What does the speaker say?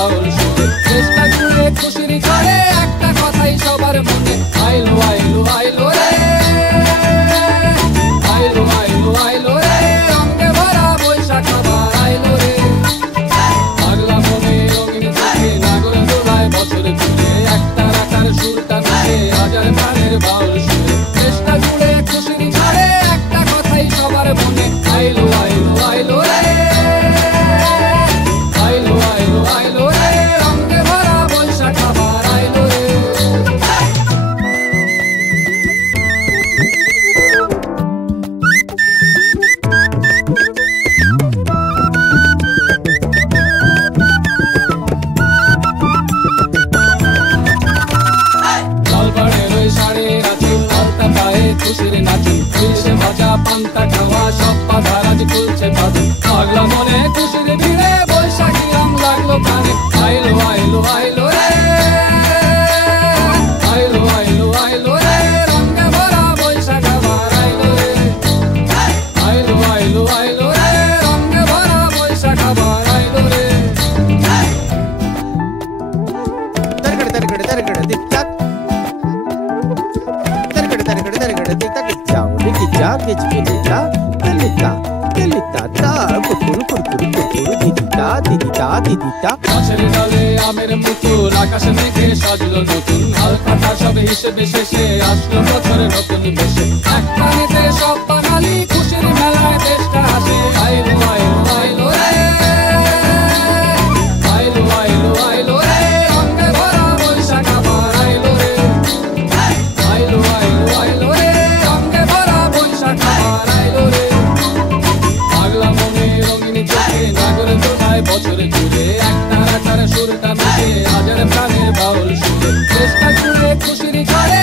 বাউল সুরে চেষ্টা জুড়ে খুশির ঝড়ে একটা কথাই সবার মনে আইলো আইলো আইলো রে আইলো আইলো আইলো রে রঙে ভরা বৈশাখ আবার আইলো রে পাগলা মনে রঙিন চোখে নাগর দোলায় বছর জুড়ে একটা রাখার সুরটা মিশে হাজার প্রাণের বাউল সুরে চেষ্টা জুড়ে খুশির ঝড়ে একটা কথাই সবার মনে আইলো আইলো আইলো রে আইলো আইলো আইলো রে রঙে ভরা বৈশাখ আবার আইলো রে খুশির নাচি পুলিশে ভাজা পান্তা খাওয়া সব বাধা রাজ খুলছে বাদু পাগলা মনে খুশির ভিড়ে বৈশাখী রং লাগলো কানে আইলো আইলো আইলো রে আইলো আইলো আইলো রে রঙে ভরা বৈশাখ আবার আইলো রে আইলো আইলো আইলো রে রঙে ভরা বৈশাখ আবার আইলো রে তরগড় তরগড় তরগড় দিকতাক Gijgilita, Delita, Delita, da, kurkuru, kurkuru, kurkuru, didita, didita, didita. গাছের ডালে আমের মুকুল আকাশে মেঘে সাজলো নতুন হালকাটা সব হিসেবে শেষে আসলো বছরের নতুন বেশে এক প্রাণীতে সব বাঙালি খুশির মেলায় দেশটা হাসে আইলো আইলো আইলো রে আইলো আইলো আইলো রে রঙে ভরা বৈশাখ আবার আইলো রে আইলো আইলো আইলো রে রঙে ভরা বৈশাখ আবার আইলো রে পাগলা মনে রঙিন চোখে নাগর দোলায় বছর জুড়ে একটা রাখার সুরটা মিশে হাজার প্রাণের বাউল সুরে চেষ্টা জুড়ে খুশির ঝড়ে